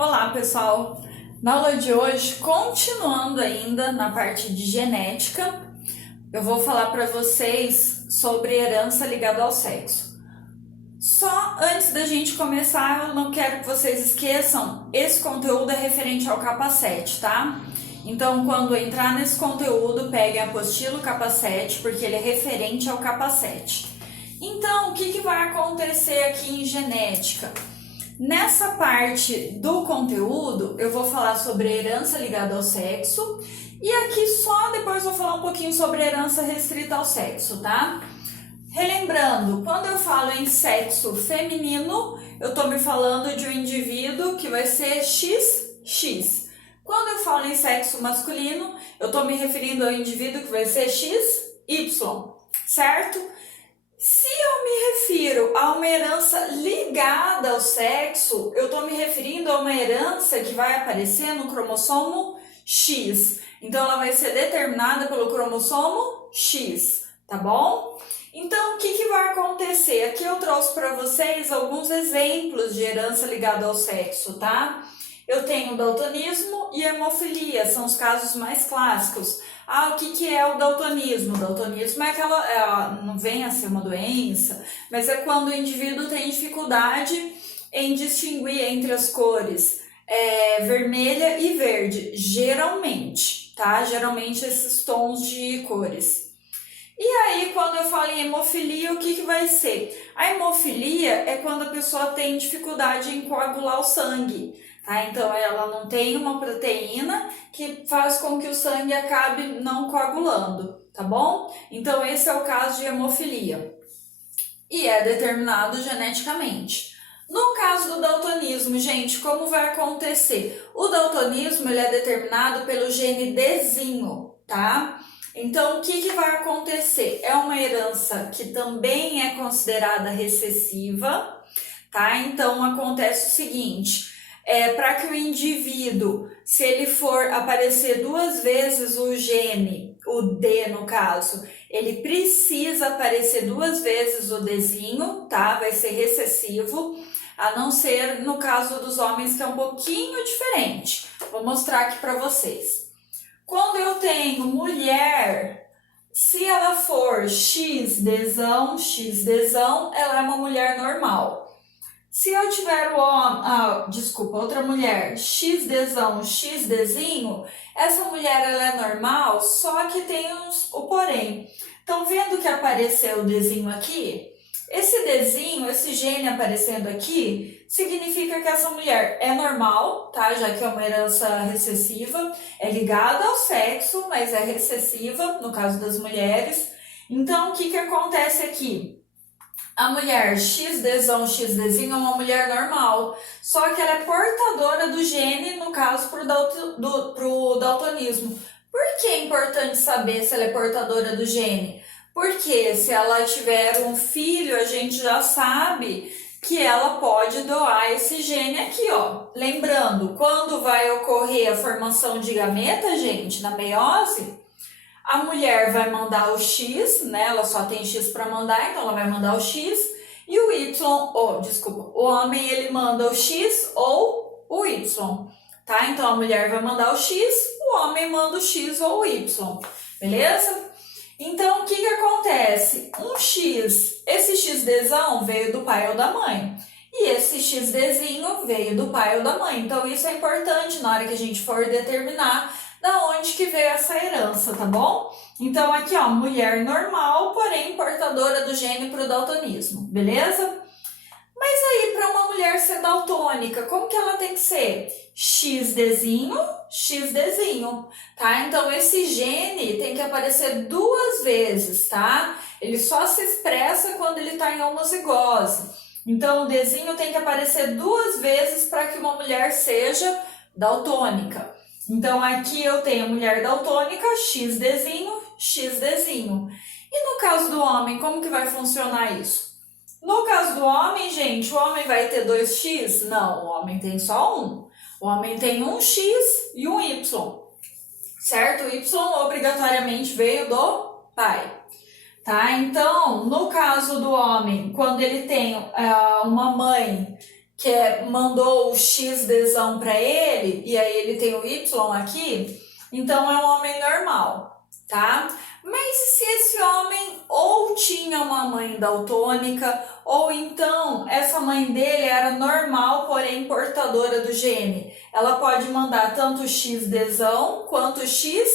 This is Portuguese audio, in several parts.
Olá, pessoal! Na aula de hoje, continuando ainda na parte de genética, eu vou falar para vocês sobre herança ligada ao sexo. Só antes da gente começar, eu não quero que vocês esqueçam, esse conteúdo é referente ao capacete, tá? Então, quando entrar nesse conteúdo, peguem a apostila capacete, porque ele é referente ao capacete. Então, o que vai acontecer aqui em genética? Nessa parte do conteúdo, eu vou falar sobre herança ligada ao sexo e aqui só depois vou falar um pouquinho sobre herança restrita ao sexo, tá? Relembrando, quando eu falo em sexo feminino, eu tô me falando de um indivíduo que vai ser XX. Quando eu falo em sexo masculino, eu tô me referindo ao indivíduo que vai ser XY, certo? Se eu me refiro a uma herança ligada ao sexo, eu estou me referindo a uma herança que vai aparecer no cromossomo X. Então, ela vai ser determinada pelo cromossomo X, tá bom? Então, o que vai acontecer? Aqui eu trouxe para vocês alguns exemplos de herança ligada ao sexo, tá? Eu tenho daltonismo e hemofilia, são os casos mais clássicos. O que é o daltonismo? O daltonismo é não vem a ser uma doença, mas é quando o indivíduo tem dificuldade em distinguir entre as cores vermelha e verde, geralmente, tá? Geralmente esses tons de cores. E aí, quando eu falo em hemofilia, o que vai ser? A hemofilia é quando a pessoa tem dificuldade em coagular o sangue. Tá? Então, ela não tem uma proteína que faz com que o sangue acabe não coagulando, tá bom? Então, esse é o caso de hemofilia e é determinado geneticamente. No caso do daltonismo, gente, como vai acontecer? O daltonismo ele é determinado pelo gene Dzinho, tá? Então, o que vai acontecer? É uma herança que também é considerada recessiva, tá? Então, acontece o seguinte... para que o indivíduo, se ele for aparecer duas vezes o gene, o D no caso, ele precisa aparecer duas vezes o Dzinho, tá? Vai ser recessivo, a não ser no caso dos homens que é um pouquinho diferente. Vou mostrar aqui para vocês. Quando eu tenho mulher, se ela for XDzão, ela é uma mulher normal. Se eu tiver outra mulher, XDzão, XDzinho, essa mulher ela é normal, só que tem o porém. Estão vendo que apareceu o Dzinho aqui? Esse Dzinho, esse gene aparecendo aqui, significa que essa mulher é normal, tá? Já que é uma herança recessiva, é ligada ao sexo, mas é recessiva, no caso das mulheres. Então, o que acontece aqui? A mulher XDzão, XDzinho é uma mulher normal, só que ela é portadora do gene, no caso, pro daltonismo. Por que é importante saber se ela é portadora do gene? Porque se ela tiver um filho, a gente já sabe que ela pode doar esse gene aqui, ó. Lembrando, quando vai ocorrer a formação de gameta, gente, na meiose, a mulher vai mandar o X, né? Ela só tem X para mandar, então ela vai mandar o X. E o Y, o homem ele manda o X ou o Y, tá? Então a mulher vai mandar o X, o homem manda o X ou o Y, beleza? Então o que acontece? Um X, esse XDzão veio do pai ou da mãe. E esse XDzinho veio do pai ou da mãe. Então isso é importante na hora que a gente for determinar da onde que veio essa herança, tá bom? Então, aqui, ó, mulher normal, porém portadora do gene pro daltonismo, beleza? Mas aí, para uma mulher ser daltônica, como que ela tem que ser? XDzinho, tá? Então, esse gene tem que aparecer duas vezes, tá? Ele só se expressa quando ele tá em homozigose. Então, o Dzinho tem que aparecer duas vezes para que uma mulher seja daltônica. Então, aqui eu tenho a mulher daltônica, XDzinho. E no caso do homem, como que vai funcionar isso? No caso do homem, gente, o homem vai ter 2X? Não, o homem tem só um. O homem tem um X e um Y, certo? O Y obrigatoriamente veio do pai. Tá? Então, no caso do homem, quando ele tem uma mãe mandou o X desão para ele, e aí ele tem o Y aqui, então é um homem normal, tá? Mas se esse homem ou tinha uma mãe daltônica, ou então essa mãe dele era normal, porém portadora do gene, ela pode mandar tanto X desão quanto X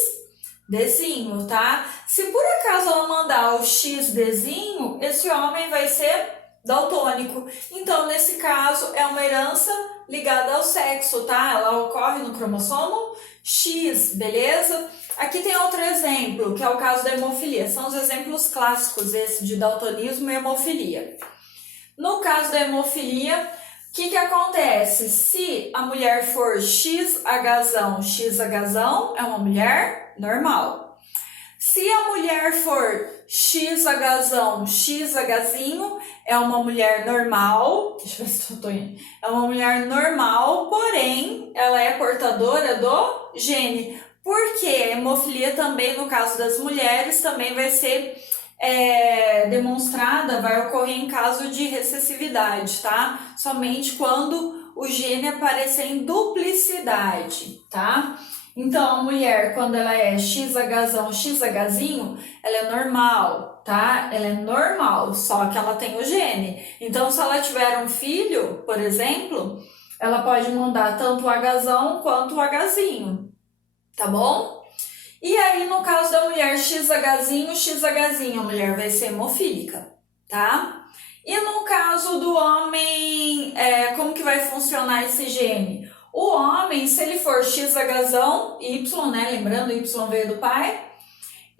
desinho, tá? Se por acaso ela mandar o X desinho, esse homem vai ser daltônico. Então, nesse caso, é uma herança ligada ao sexo, tá? Ela ocorre no cromossomo X, beleza? Aqui tem outro exemplo, que é o caso da hemofilia. São os exemplos clássicos, esse de daltonismo e hemofilia. No caso da hemofilia, o que acontece? Se a mulher for XHzão, XHzão, é uma mulher normal. Se a mulher for XHzão, XHzinho, é uma mulher normal. Deixa eu ver se eu tô indo. É uma mulher normal, porém, ela é portadora do gene. Porque a hemofilia também, no caso das mulheres, também vai ser demonstrada, vai ocorrer em caso de recessividade, tá? Somente quando o gene aparecer em duplicidade, tá? Então, a mulher, quando ela é XHzão, XHzinho, ela é normal, tá? Ela é normal, só que ela tem o gene. Então, se ela tiver um filho, por exemplo, ela pode mandar tanto o Hzão quanto o Hzinho, tá bom? E aí, no caso da mulher XHzinho, XHzinho, a mulher vai ser hemofílica, tá? E no caso do homem, como que vai funcionar esse gene? O homem, se ele for XHzão, Y, né? Lembrando, Y veio do pai,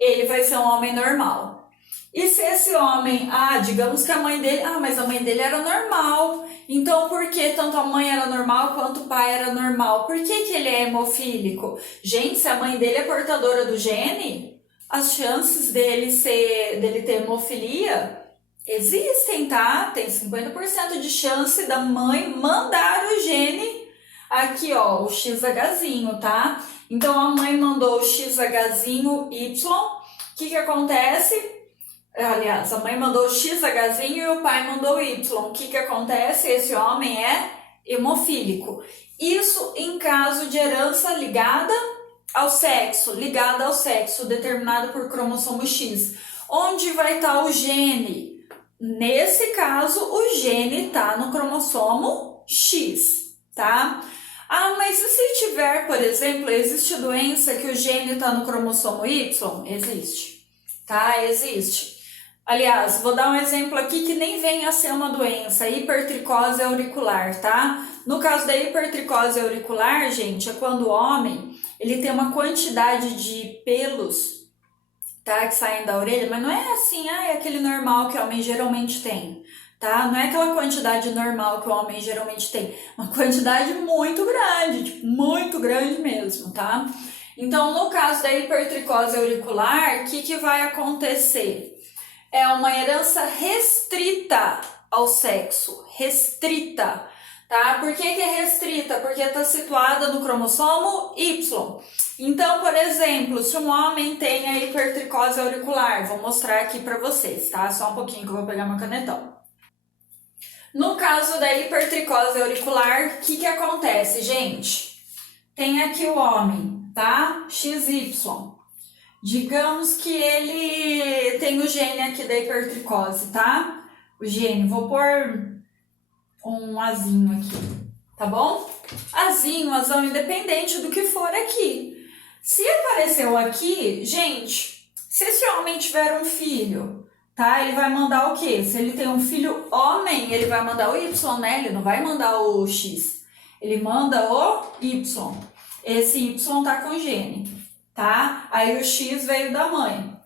ele vai ser um homem normal. E se esse homem, digamos que a mãe dele, mas a mãe dele era normal. Então, por que tanto a mãe era normal quanto o pai era normal? Por que ele é hemofílico? Gente, se a mãe dele é portadora do gene, as chances dele ter hemofilia existem, tá? Tem 50% de chance da mãe mandar o gene aqui, ó, o XHzinho, tá? Então, a mãe mandou o XHzinho Y. O que acontece? Aliás, a mãe mandou o XHzinho e o pai mandou o Y. O que acontece? Esse homem é hemofílico. Isso em caso de herança ligada ao sexo, determinada por cromossomo X. Onde vai estar o gene? Nesse caso, o gene está no cromossomo X, tá? Mas e se tiver, por exemplo, existe doença que o gene está no cromossomo Y? Existe, tá? Existe. Aliás, vou dar um exemplo aqui que nem vem a ser uma doença, hipertricose auricular, tá? No caso da hipertricose auricular, gente, é quando o homem, ele tem uma quantidade de pelos, tá, que saem da orelha, mas não é assim, é aquele normal que o homem geralmente tem, tá? Não é aquela quantidade normal que o homem geralmente tem, uma quantidade muito grande, tipo, muito grande mesmo, tá? Então, no caso da hipertricose auricular, o que vai acontecer? É uma herança restrita ao sexo, restrita, tá? Por que é restrita? Porque está situada no cromossomo Y. Então, por exemplo, se um homem tem a hipertricose auricular, vou mostrar aqui para vocês, tá? Só um pouquinho que eu vou pegar meu canetão. No caso da hipertricose auricular, o que acontece, gente? Tem aqui o homem, tá? XY. Digamos que ele tem o gene aqui da hipertricose, tá? O gene, vou pôr um Azinho aqui, tá bom? Azinho, Azão, independente do que for aqui. Se apareceu aqui, gente, se esse homem tiver um filho, tá? Ele vai mandar o quê? Se ele tem um filho homem, ele vai mandar o Y, né? Ele não vai mandar o X. Ele manda o Y. Esse Y tá com gene, tá? Aí o X veio da mãe.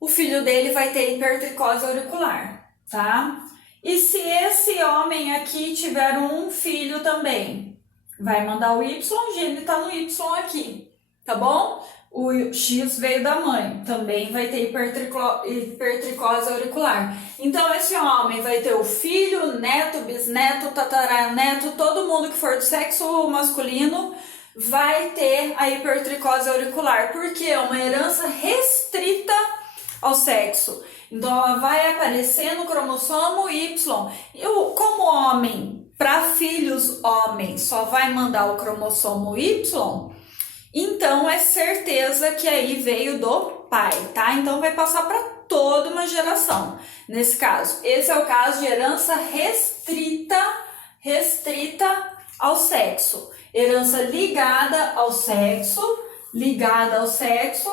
O filho dele vai ter hipertricose auricular, tá? E se esse homem aqui tiver um filho também, vai mandar o Y, o gene tá no Y aqui, tá bom? O X veio da mãe, também vai ter hipertricose auricular. Então, esse homem vai ter o filho, neto, bisneto, tataraneto, todo mundo que for do sexo masculino vai ter a hipertricose auricular, porque é uma herança restrita ao sexo. Então ela vai aparecer no cromossomo Y. Eu, como homem, para filhos homens, só vai mandar o cromossomo Y, então é certeza que aí veio do pai, tá? Então vai passar para toda uma geração. Nesse caso, esse é o caso de herança restrita ao sexo. Herança ligada ao sexo,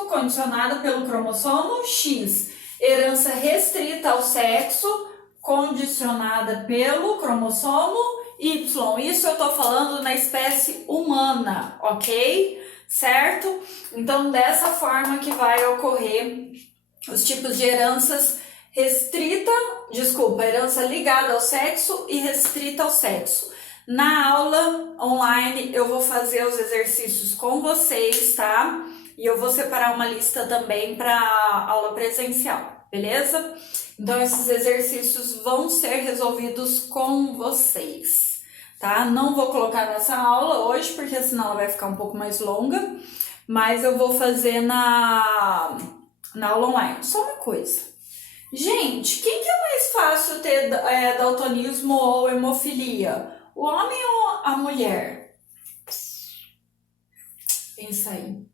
condicionada pelo cromossomo X. Herança restrita ao sexo, condicionada pelo cromossomo Y. Isso eu tô falando na espécie humana, ok? Certo? Então, dessa forma que vai ocorrer os tipos de herança ligada ao sexo e restrita ao sexo. Na aula online eu vou fazer os exercícios com vocês, tá? E eu vou separar uma lista também para aula presencial, beleza? Então esses exercícios vão ser resolvidos com vocês, tá? Não vou colocar nessa aula hoje, porque senão ela vai ficar um pouco mais longa, mas eu vou fazer na aula online. Só uma coisa. Gente, quem que é mais fácil ter daltonismo ou hemofilia? O homem ou a mulher? Pensa aí.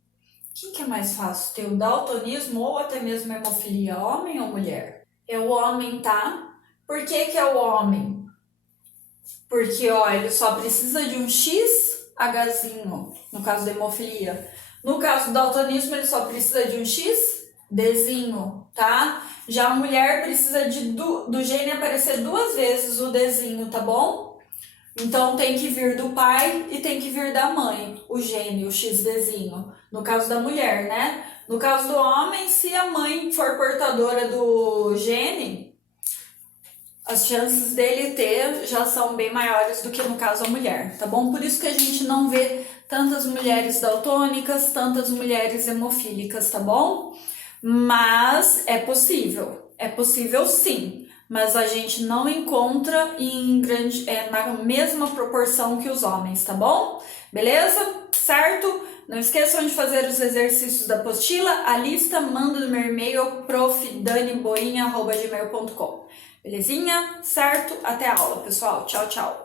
Quem que é mais fácil ter o daltonismo ou até mesmo a hemofilia? Homem ou mulher? É o homem, tá? Por que é o homem? Porque, ó, ele só precisa de um XHzinho, no caso da hemofilia. No caso do daltonismo, ele só precisa de um XDzinho, tá? Já a mulher precisa do gene aparecer 2 vezes o Dzinho, tá bom? Então tem que vir do pai e tem que vir da mãe, o gene, o XDzinho. No caso da mulher, né? No caso do homem, se a mãe for portadora do gene, as chances dele ter já são bem maiores do que no caso a mulher, tá bom? Por isso que a gente não vê tantas mulheres daltônicas, tantas mulheres hemofílicas, tá bom? Mas é possível sim. Mas a gente não encontra na mesma proporção que os homens, tá bom? Beleza? Certo? Não esqueçam de fazer os exercícios da apostila. A lista manda no meu e-mail profdaniboinha@gmail.com. Belezinha? Certo? Até a aula, pessoal. Tchau, tchau.